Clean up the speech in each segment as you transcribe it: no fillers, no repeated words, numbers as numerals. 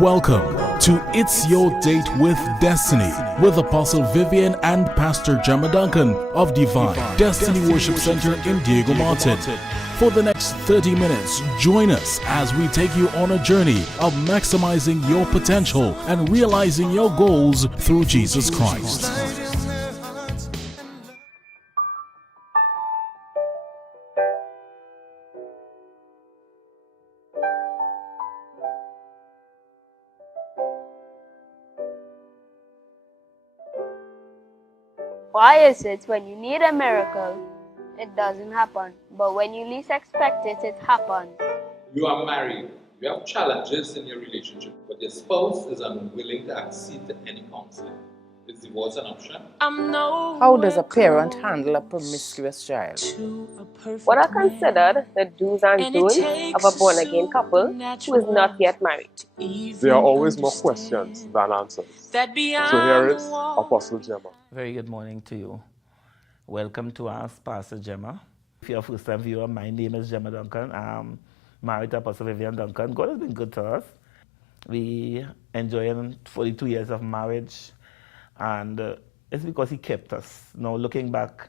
Welcome to It's Your Date with Destiny with Apostle Vivian and Pastor Jemma Duncan of Divine Destiny Worship Center in Diego Martin. For the next 30 minutes, join us as we take you on a journey of maximizing your potential and realizing your goals through Jesus Christ. Why is it when you need a miracle, it doesn't happen, but when you least expect it, it happens? You are married, you have challenges in your relationship, but your spouse is unwilling to accede to any counseling. Is divorce an option? How does a parent handle a promiscuous child? What are considered the do's and don'ts of a born-again couple who is not yet married? There are always more questions than answers. So here is Apostle Jemma. Very good morning to you. Welcome to Ask Pastor Jemma. If you're a first-time viewer, my name is Jemma Duncan. I'm married to Apostle Vivian Duncan. God has been good to us. We enjoying 42 years of marriage, and it's because He kept us. Now, looking back,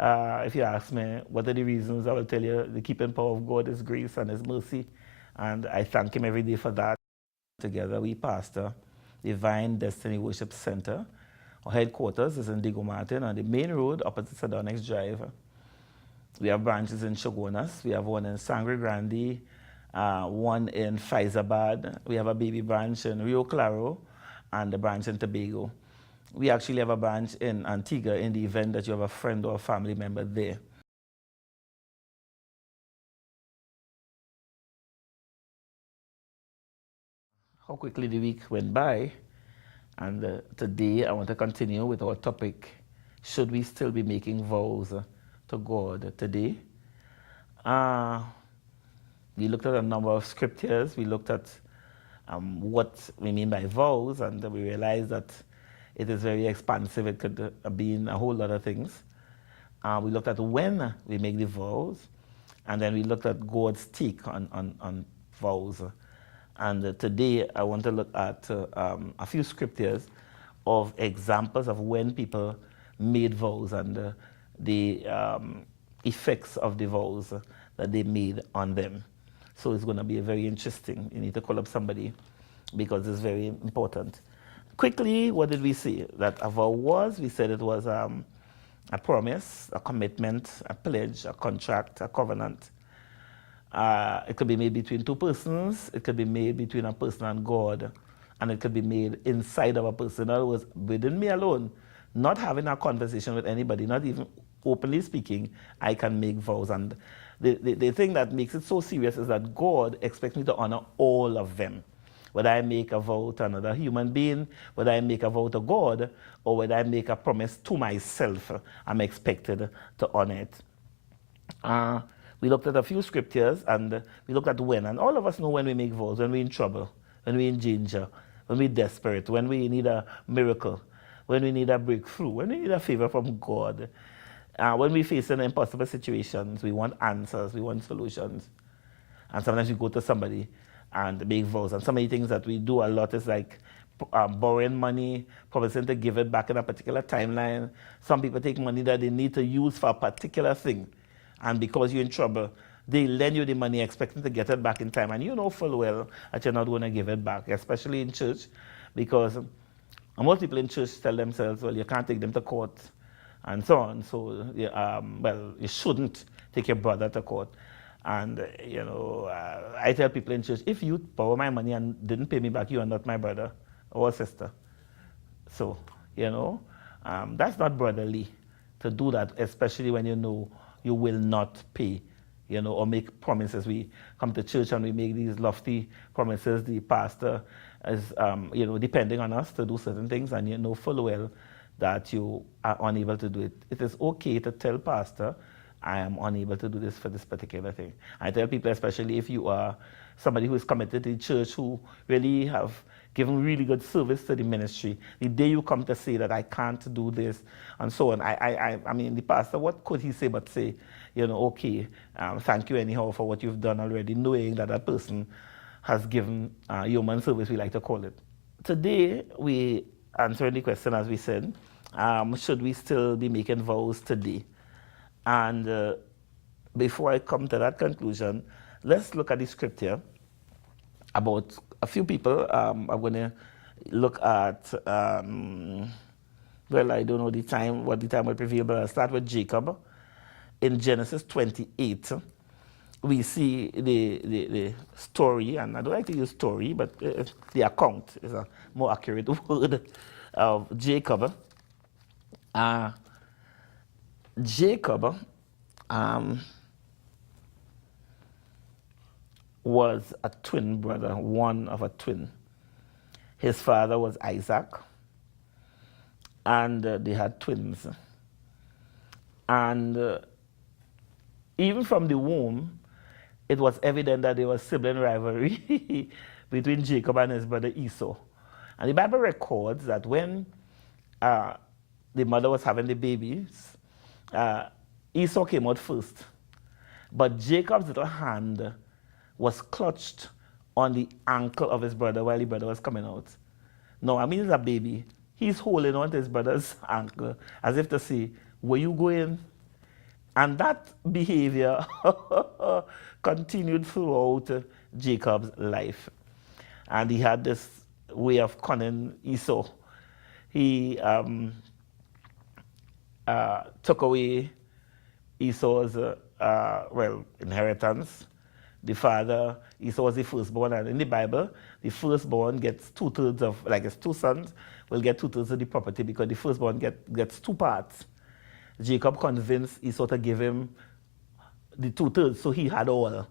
if you ask me what are the reasons, I will tell you the keeping power of God is grace and His mercy, and I thank Him every day for that. Together, we pastor Divine Destiny Worship Center. Our headquarters is in Diego Martin on the main road opposite Sardonyx Drive. We have branches in Shogunas. We have one in Sangre Grande, one in Faizabad. We have a baby branch in Rio Claro and a branch in Tobago. We actually have a branch in Antigua in the event that you have a friend or a family member there. How quickly the week went by, and today I want to continue with our topic, should we still be making vows to God today? We looked at a number of scriptures. We looked at what we mean by vows, and we realized that it is very expansive. It could mean a whole lot of things. We looked at when we make the vows, and then we looked at God's take on vows. And today I want to look at a few scriptures of examples of when people made vows and the effects of the vows that they made on them. So it's going to be very interesting. You need to call up somebody because it's very important. Quickly, what did we say? That a vow was, we said it was a promise, a commitment, a pledge, a contract, a covenant. It could be made between two persons. It could be made between a person and God. And it could be made inside of a person. In other words, within me alone, not having a conversation with anybody, not even openly speaking, I can make vows. And the thing that makes it so serious is that God expects me to honor all of them. Whether I make a vow to another human being, whether I make a vow to God, or whether I make a promise to myself, I'm expected to honor it. We looked at a few scriptures, and we looked at when. And all of us know when we make vows, when we're in trouble, when we're in danger, when we're desperate, when we need a miracle, when we need a breakthrough, when we need a favor from God. When we face impossible situations, we want answers, we want solutions. And sometimes we go to somebody and make vows. And some of the things that we do a lot is like borrowing money, promising to give it back in a particular timeline. Some people take money that they need to use for a particular thing. And because you're in trouble, they lend you the money expecting to get it back in time. And you know full well that you're not going to give it back, especially in church, because most people in church tell themselves, well, you can't take them to court and so on. So, well, you shouldn't take your brother to court. And, I tell people in church, if you borrow my money and didn't pay me back, you are not my brother or sister. So, that's not brotherly to do that, especially when you know you will not pay, or make promises. We come to church and we make these lofty promises. The pastor is, depending on us to do certain things, and you know full well that you are unable to do it. It is okay to tell pastor, I am unable to do this for this particular thing. I tell people, especially if you are somebody who is committed to the church, who really have given really good service to the ministry, the day you come to say that I can't do this and so on, I mean, the pastor, what could he say but say, okay, thank you anyhow for what you've done already, knowing that that person has given human service, we like to call it. Today, we answering the question, as we said, should we still be making vows today? And before I come to that conclusion, let's look at the scripture about a few people. I'm going to look at, well, I don't know the time, what the time will prevail, but I'll start with Jacob. In Genesis 28, we see the story, and I don't like to use story, but the account is a more accurate word, of Jacob. Jacob was a twin brother, one of a twin. His father was Isaac, and they had twins. And even from the womb, it was evident that there was sibling rivalry between Jacob and his brother Esau. And the Bible records that when the mother was having the babies, Esau came out first. But Jacob's little hand was clutched on the ankle of his brother while the brother was coming out. Now, I mean, it's a baby. He's holding on to his brother's ankle as if to say, where you going? And that behavior continued throughout Jacob's life. And he had this way of conning Esau. He took away Esau's inheritance. The father, Esau was the firstborn, and in the Bible, the firstborn gets 2/3 of, like his two sons, will get 2/3 of the property because the firstborn gets 2 parts. Jacob convinced Esau to give him the 2/3, so he had all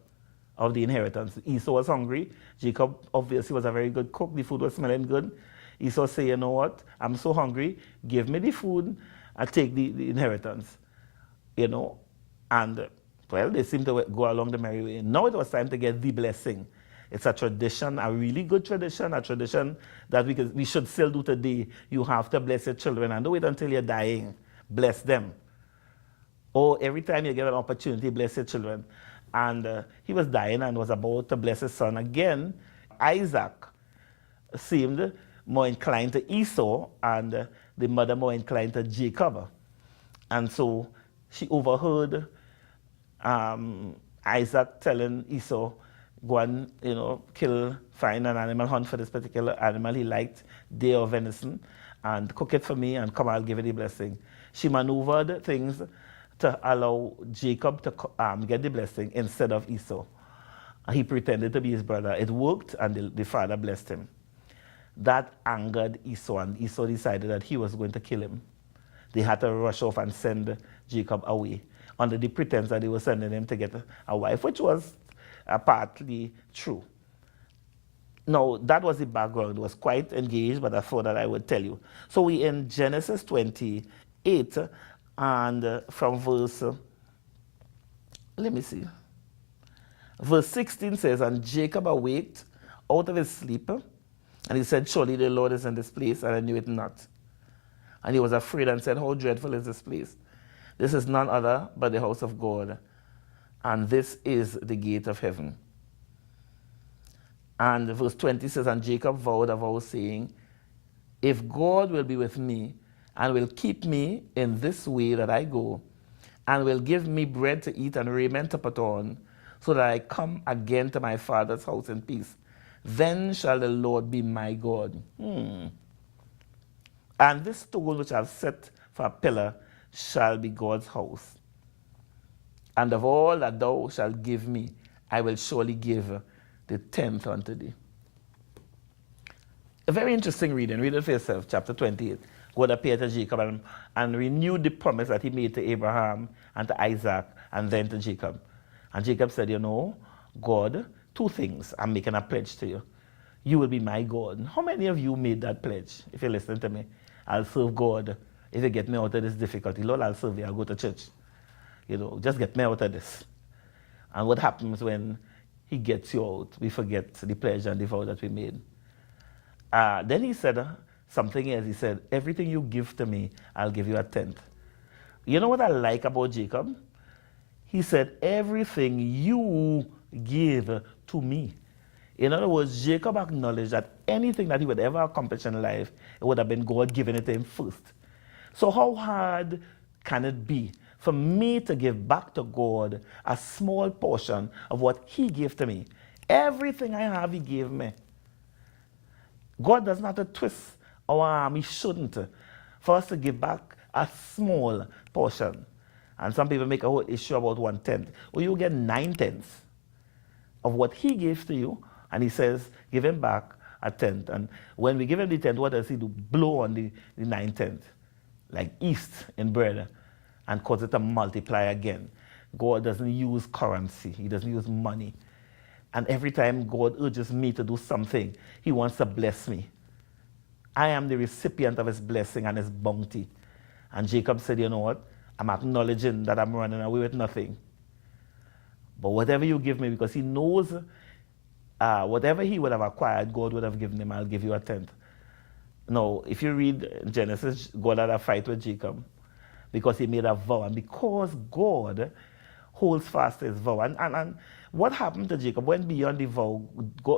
of the inheritance. Esau was hungry. Jacob obviously was a very good cook. The food was smelling good. Esau said, you know what, I'm so hungry, give me the food, I'll take the inheritance. You know, and well, they seemed to go along the merry way. Now it was time to get the blessing. It's a tradition, a really good tradition, a tradition that we should still do today. You have to bless your children, and don't wait until you're dying. Bless them. Or every time you get an opportunity, bless your children. And he was dying and was about to bless his son again. Isaac seemed more inclined to Esau, and the mother more inclined to Jacob. And so she overheard Isaac telling Esau, go and, find an animal, hunt for this particular animal he liked, deer or venison, and cook it for me, and come, I'll give you the blessing. She maneuvered things to allow Jacob to get the blessing instead of Esau. He pretended to be his brother. It worked, and the father blessed him. That angered Esau, and Esau decided that he was going to kill him. They had to rush off and send Jacob away under the pretense that they were sending him to get a wife, which was partly true. Now, that was the background. It was quite engaged, but I thought that I would tell you. So we in Genesis 28, and from verse, verse 16 says, and Jacob awaked out of his sleep, and he said, surely the Lord is in this place, and I knew it not. And he was afraid and said, how dreadful is this place? This is none other but the house of God, and this is the gate of heaven. And verse 20 says, and Jacob vowed a vow, saying, if God will be with me, and will keep me in this way that I go, and will give me bread to eat and raiment to put on, so that I come again to my father's house in peace, then shall the Lord be my God. And this stone which I have set for a pillar shall be God's house. And of all that thou shalt give me, I will surely give the 10th unto thee. A very interesting reading. Read it for yourself, chapter 28. God appeared to Jacob and renewed the promise that he made to Abraham and to Isaac and then to Jacob. And Jacob said, God, 2 things, I'm making a pledge to you. You will be my God. How many of you made that pledge? If you're listening to me, I'll serve God. If you get me out of this difficulty, Lord, I'll serve you. I'll go to church. Just get me out of this. And what happens when he gets you out? We forget the pledge and the vow that we made. Then he said something else. He said, everything you give to me, I'll give you a 10th. You know what I like about Jacob? He said, everything you give to me. In other words, Jacob acknowledged that anything that he would ever accomplish in life, it would have been God giving it to him first. So how hard can it be for me to give back to God a small portion of what he gave to me? Everything I have, he gave me. God does not have to twist our arm. He shouldn't. For us to give back a small portion. And some people make a whole issue about 1/10. Well, you get 9/10 of what he gave to you, and he says, give him back a tenth. And when we give him the tenth, what does he do? Blow on the 9/10, like yeast in bread, and cause it to multiply again. God doesn't use currency. He doesn't use money. And every time God urges me to do something, he wants to bless me. I am the recipient of his blessing and his bounty. And Jacob said, you know what? I'm acknowledging that I'm running away with nothing. But whatever you give me, because he knows whatever he would have acquired, God would have given him, I'll give you a tenth. Now, if you read Genesis, God had a fight with Jacob because he made a vow. And because God holds fast to his vow. And what happened to Jacob? Went beyond the vow.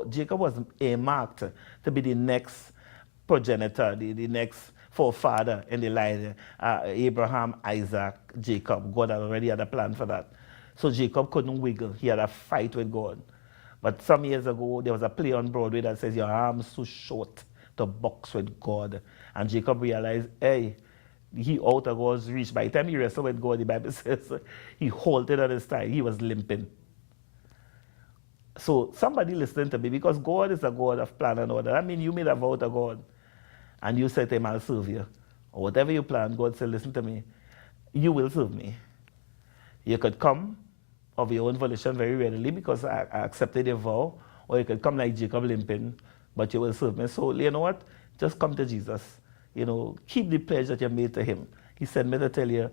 Jacob was earmarked to be the next progenitor, the next forefather in the line. Abraham, Isaac, Jacob. God already had a plan for that. So Jacob couldn't wiggle. He had a fight with God. But some years ago, there was a play on Broadway that says, your arm's too short to box with God. And Jacob realized, hey, he out of God's reach. By the time he wrestled with God, the Bible says he halted on his thigh. He was limping. So somebody listening to me, because God is a God of plan and order. I mean, you made a vow to God, and you said to him, I'll serve you. Or whatever you plan, God said, listen to me, you will serve me. You could come of your own volition very readily because I accepted your vow, or you could come like Jacob limping, but you will serve me. So you know what? Just come to Jesus. You know, keep the pledge that you made to him. He sent me to tell you,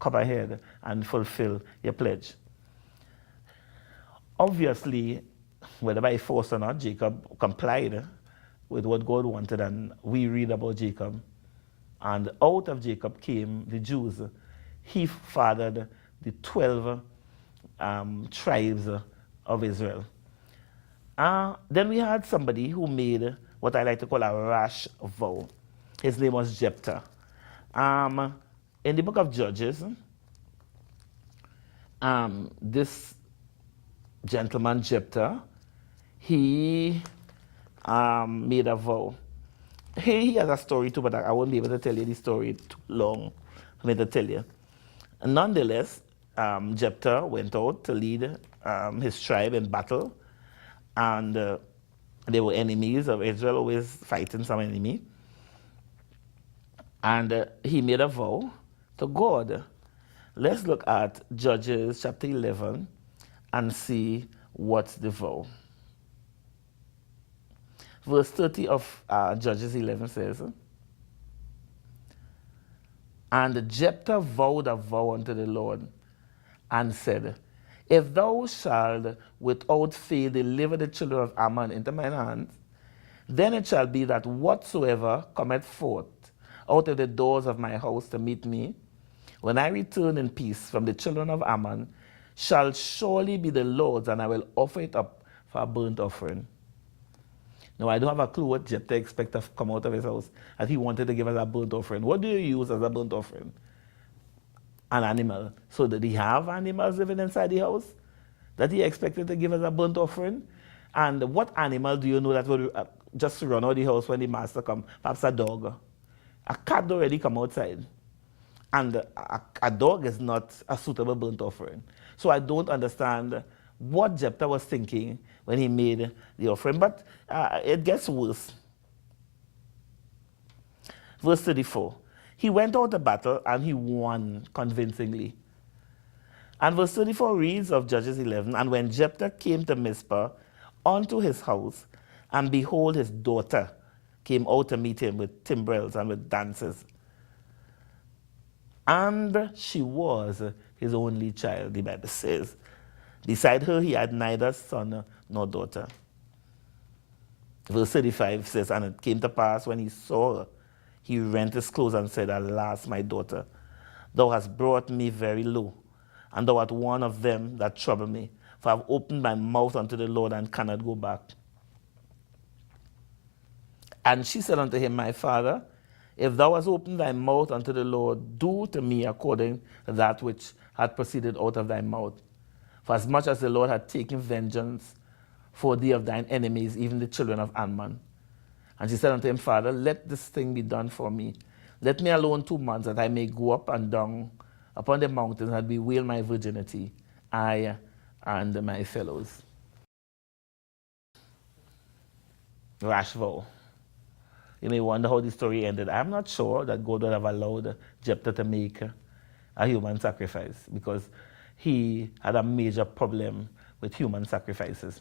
come ahead and fulfill your pledge. Obviously, whether by force or not, Jacob complied with what God wanted, and we read about Jacob. And out of Jacob came the Jews. He fathered the 12 tribes of Israel. Then we had somebody who made what I like to call a rash vow. His name was Jephthah. In the book of Judges, this gentleman Jephthah, he made a vow. He has a story too, but I won't be able to tell you the story too long for me to tell you. Nonetheless, Jephthah went out to lead his tribe in battle, and they were enemies of Israel, always fighting some enemy. And he made a vow to God. Let's look at Judges chapter 11 and see what's the vow. Verse 30 of Judges 11 says, and Jephthah vowed a vow unto the Lord and said, if thou shalt without fail deliver the children of Ammon into mine hands, then it shall be that whatsoever cometh forth out of the doors of my house to meet me, when I return in peace from the children of Ammon, shall surely be the Lord's, and I will offer it up for a burnt offering. Now, I don't have a clue what Jephthah expected to come out of his house, that he wanted to give us a burnt offering. What do you use as a burnt offering? An animal. So did he have animals living inside the house that he expected to give us a burnt offering? And what animal do you know that would just run out the house when the master comes? Perhaps a dog. A cat already come outside. And a dog is not a suitable burnt offering. So I don't understand what Jephthah was thinking when he made the offering. But it gets worse. Verse 34. He went out to battle and he won convincingly. And verse 34 reads of Judges 11, and when Jephthah came to Mizpah unto his house, and behold, his daughter came out to meet him with timbrels and with dances. And she was his only child, the Bible says. Beside her, he had neither son nor daughter. Verse 35 says, and it came to pass when he saw her, he rent his clothes and said, alas, my daughter, thou hast brought me very low, and thou art one of them that trouble me, for I have opened my mouth unto the Lord and cannot go back. And she said unto him, My father, if thou hast opened thy mouth unto the Lord, do to me according to that which had proceeded out of thy mouth. For as much as the Lord had taken vengeance for thee of thine enemies, even the children of Ammon. And she said unto him, Father, let this thing be done for me. Let me alone 2 months, that I may go up and down upon the mountains and bewail my virginity, I and my fellows. Rash vow. You may wonder how the story ended. I'm not sure that God would have allowed Jephthah to make a human sacrifice, because he had a major problem with human sacrifices.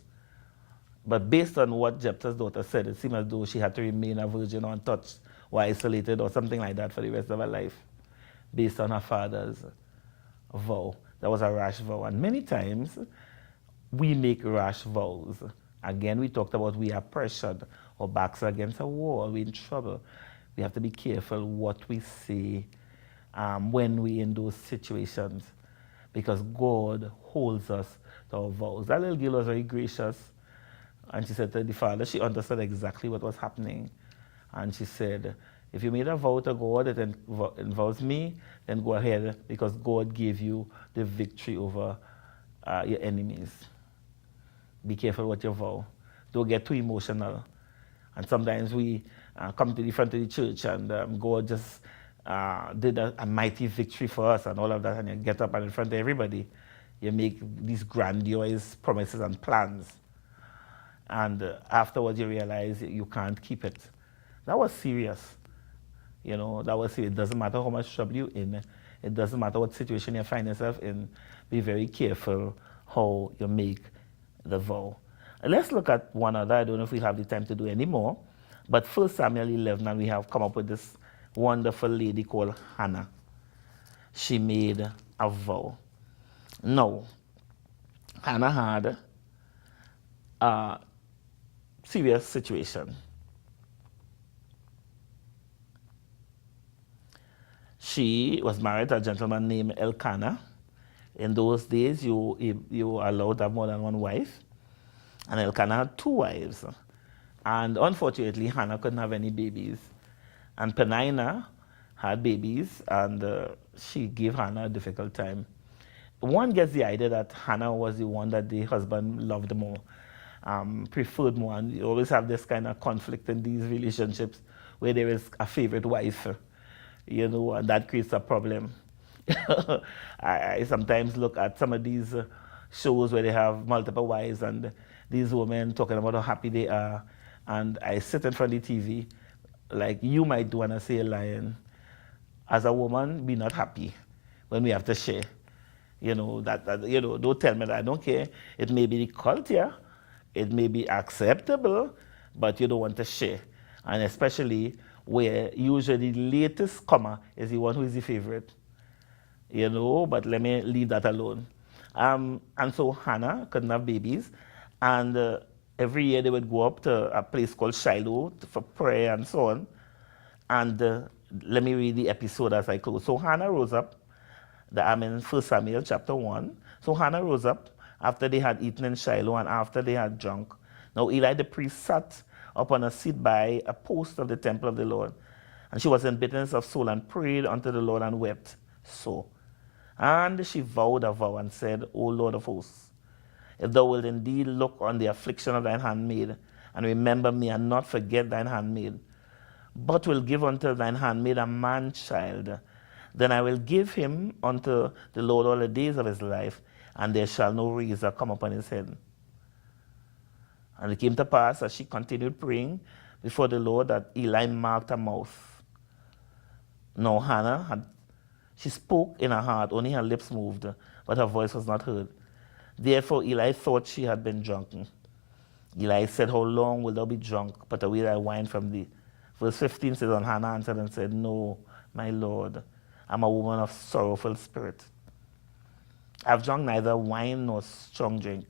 But based on what Jephthah's daughter said, it seemed as though she had to remain a virgin or untouched or isolated or something like that for the rest of her life, based on her father's vow. That was a rash vow. And many times we make rash vows. Again, we talked about we are pressured, our backs are against a wall, we're in trouble. We have to be careful what we say when we're in those situations, because God holds us to our vows. That little girl was very gracious, and she said to the father, she understood exactly what was happening. And she said, if you made a vow to God that involves me, then go ahead, because God gave you the victory over your enemies. Be careful what you vow. Don't get too emotional. And sometimes we come to the front of the church and God just did a mighty victory for us and all of that, and you get up and in front of everybody, you make these grandiose promises and plans. And afterwards you realize you can't keep it. That was serious. You know, that was serious. It doesn't matter how much trouble you're in. It doesn't matter what situation you find yourself in. Be very careful how you make the vow. Let's look at one other. I don't know if we have the time to do any more. But 1 Samuel 11, and we have come up with this wonderful lady called Hannah. She made a vow. Now, Hannah had a serious situation. She was married to a gentleman named Elkanah. In those days, you were allowed to have more than one wife. And Elkanah had 2 wives. And unfortunately, Hannah couldn't have any babies. And Peninnah had babies, and she gave Hannah a difficult time. One gets the idea that Hannah was the one that the husband loved more, preferred more. And you always have this kind of conflict in these relationships where there is a favorite wife, you know, and that creates a problem. I sometimes look at some of these shows where they have multiple wives and these women talking about how happy they are, and I sit in front of the TV, like you might do, and I say, lion, as a woman, be not happy when we have to share. You know, you know, don't tell me that. I don't care. It may be the culture, it may be acceptable, but you don't want to share. And especially where usually the latest comer is the one who is the favorite. You know, but let me leave that alone. And so Hannah couldn't have babies, and every year they would go up to a place called Shiloh for prayer and so on. And let me read the episode as I close. So Hannah rose up, I'm in 1 Samuel chapter 1. So Hannah rose up after they had eaten in Shiloh and after they had drunk. Now Eli the priest sat upon a seat by a post of the temple of the Lord. And she was in bitterness of soul and prayed unto the Lord and wept. And she vowed a vow and said, O Lord of hosts, if thou wilt indeed look on the affliction of thine handmaid, and remember me, and not forget thine handmaid, but will give unto thine handmaid a man-child, then I will give him unto the Lord all the days of his life, and there shall no razor come upon his head. And it came to pass, as she continued praying before the Lord, that Eli marked her mouth. Now Hannah she spoke in her heart, only her lips moved, but her voice was not heard. Therefore Eli thought she had been drunken. Eli said, How long wilt thou be drunk? Put away thy wine from thee. Verse 15 says, And Hannah answered and said, No, my Lord, I'm a woman of sorrowful spirit. I have drunk neither wine nor strong drink,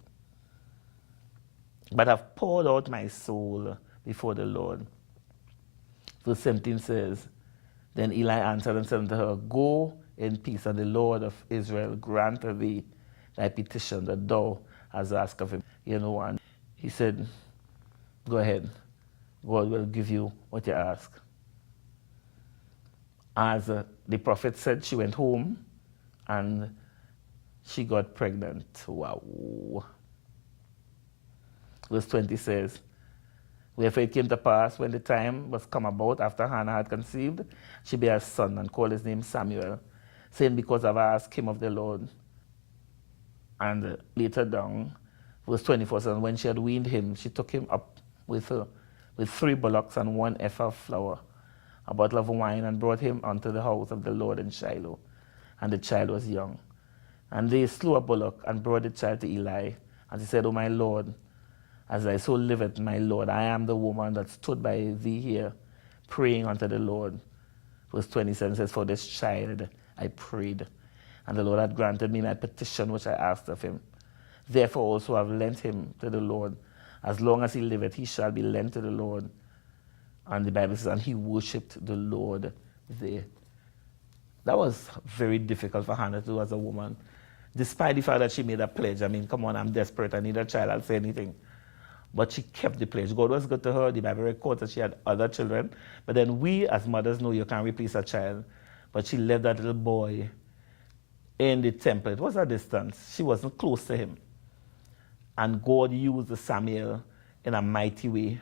but have poured out my soul before the Lord. Verse 17 says, Then Eli answered and said unto her, Go in peace, and the Lord of Israel grant thee thy petition that thou hast asked of him. You know, and he said, Go ahead. God will give you what you ask. As the prophet said, she went home and she got pregnant. Wow. Verse 20 says, wherefore it came to pass, when the time was come about, after Hannah had conceived, she bare a son, and called his name Samuel, saying, because I've asked him of the Lord. And later down, verse 24 says, when she had weaned him, she took him up with her, with 3 bullocks and 1 ephah of flour, a bottle of wine, and brought him unto the house of the Lord in Shiloh. And the child was young. And they slew a bullock, and brought the child to Eli. And he said, O my Lord, as thy soul liveth, my Lord, I am the woman that stood by thee here, praying unto the Lord. Verse 27 says, for this child I prayed, and the Lord had granted me my petition which I asked of him. Therefore also I have lent him to the Lord. As long as he liveth, he shall be lent to the Lord. And the Bible says, and he worshipped the Lord there. That was very difficult for Hannah to do as a woman, despite the fact that she made a pledge. I mean, come on, I'm desperate, I need a child, I'll say anything. But she kept the pledge. God was good to her. The Bible records that she had other children. But then we as mothers know you can't replace a child. But she left that little boy in the temple. It was a distance. She wasn't close to him. And God used Samuel in a mighty way.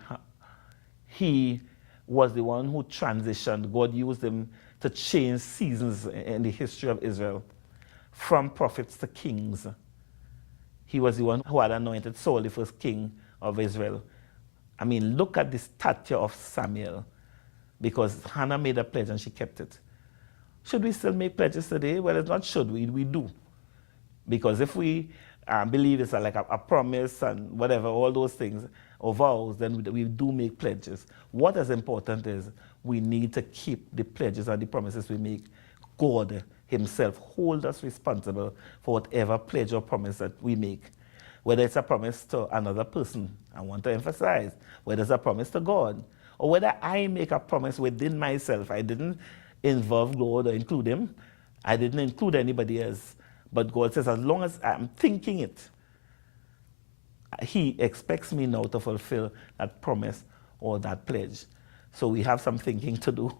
He was the one who transitioned. God used him to change seasons in the history of Israel, from prophets to kings. He was the one who had anointed Saul, the first king of Israel. I mean, look at the stature of Samuel, because Hannah made a pledge and she kept it. Should we still make pledges today? Well, it's not should we do. Because if we believe it's like a promise and whatever, all those things, or vows, then we do make pledges. What is important is we need to keep the pledges and the promises we make. God himself hold us responsible for whatever pledge or promise that we make. Whether it's a promise to another person, I want to emphasize, whether it's a promise to God, or whether I make a promise within myself. I didn't involve God or include him. I didn't include anybody else. But God says, as long as I'm thinking it, he expects me now to fulfill that promise or that pledge. So we have some thinking to do.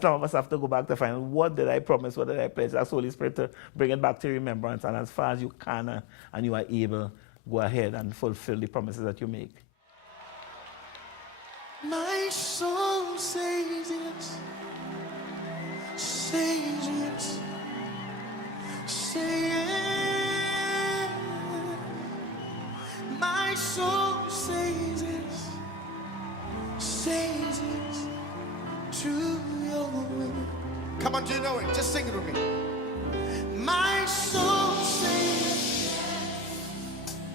Some of us have to go back to find, what did I promise, what did I pledge? Ask Holy Spirit to bring it back to remembrance. And as far as you can and you are able, go ahead and fulfill the promises that you make. My soul says yes, says yes, say yes. My soul says yes, says yes to your will. Come on, do you know it? Just sing it with me. My soul says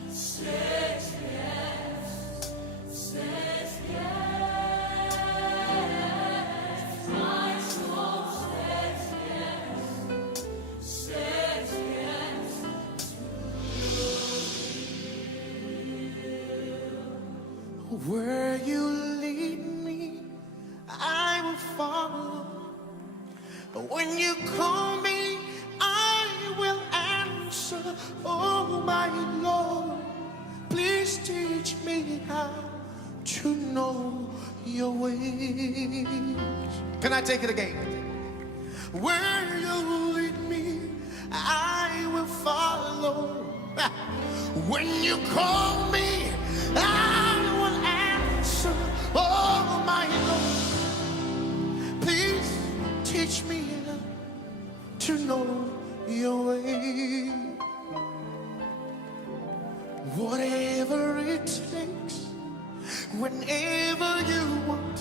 yes, says yes, says yes. My soul says yes, says yes to you. Where you lead me, I will follow. When you call me, I will answer. Oh my Lord, please teach me how to know your ways. Can I take it again? Where you lead me, I will follow. When you call me, I will answer. Oh my Lord, please teach me to know your way. Whatever it takes, whenever you want,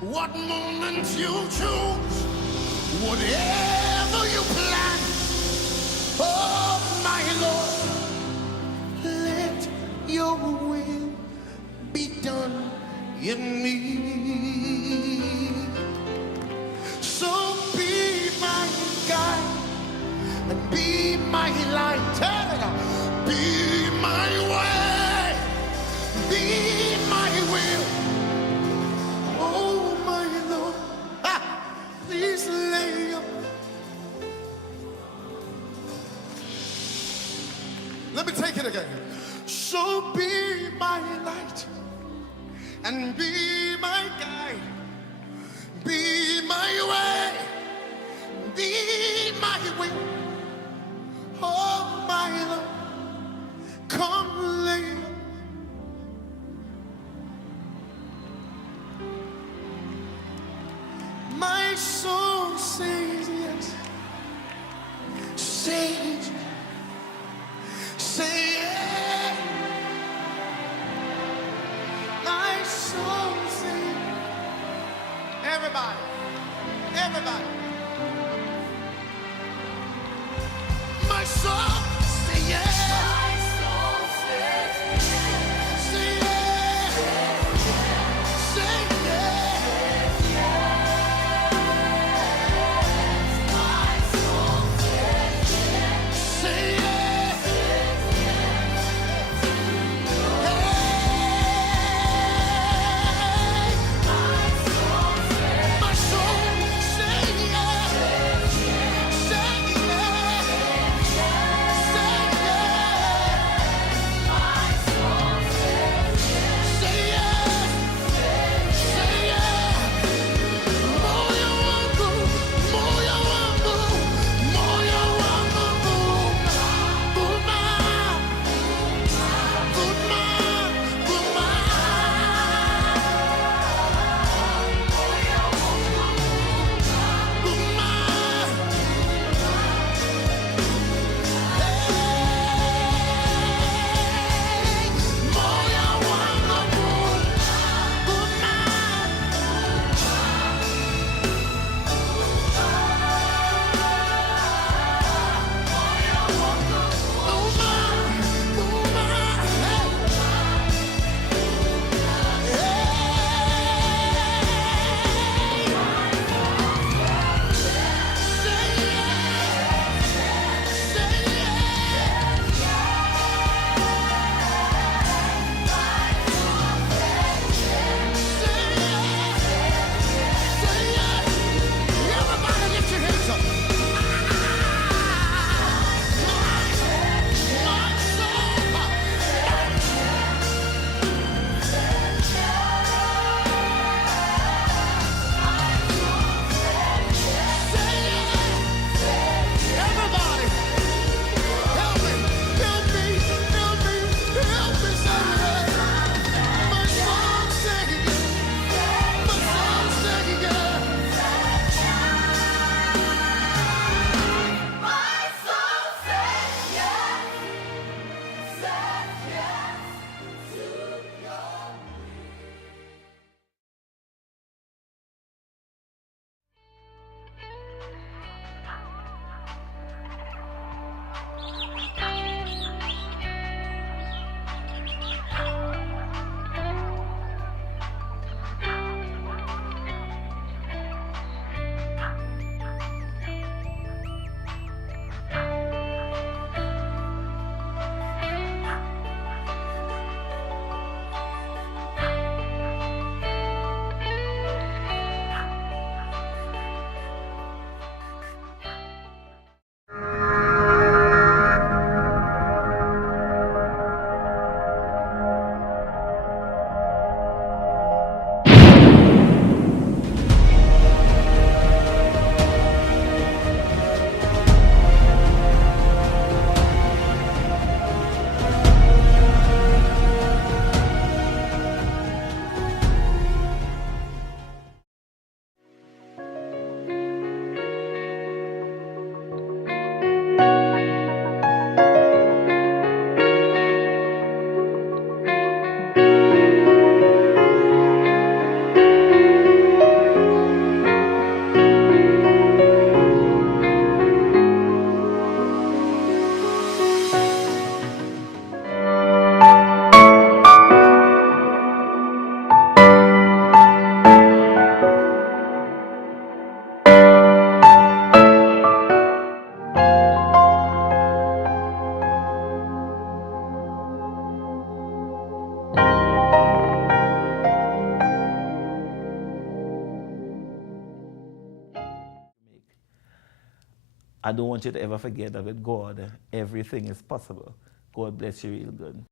what moment you choose, whatever you plan. Oh my Lord, let your will be done in me. So be my guide and be my light. Be my way, be my will. Oh my Lord, please lay your. Let me take it again. So be my light My soul says yes. Say it. Say yes. My soul says. Everybody. Everybody. My soul say yes. My soul says yes. Say yes. Say yes. My soul says yes. Say yes. Hey. My soul say yes. Say yes. Say yes. Say yes. Say yes. Moyo wangu, moyo wangu, moyo wangu, buma, buma, buma, buma. Hey, moyo wangu, buma. Everybody lift your hands up. My soul. Everybody, help me, help me, help me, help me, somebody. My soul saying yes. My soul saying yes. My soul says yes, says yes to your. I don't want you to ever forget that with God, everything is possible. God bless you real good.